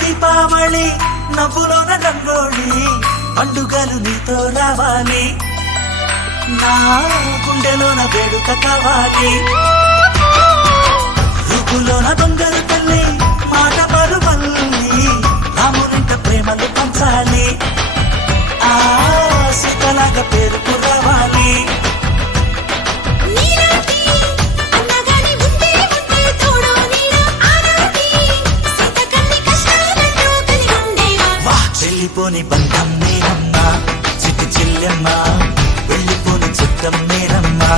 దీపావళి నవ్వులోన రంగోళి పండుగలు నీతో రావాలి నా గుండెలోన వేడుక కావాలి రుగులోన దొంగలు తల్లి మాట పరుమల్లి రామునింట ప్రేమలు పంచాలి ఆ సీతలాగా పేరుకు రావాలి వెళ్ళిపోని బంధం నేనమ్మా చిట్టి చెల్లెమ్మ వెళ్ళిపోని చిత్తం నేనమ్మా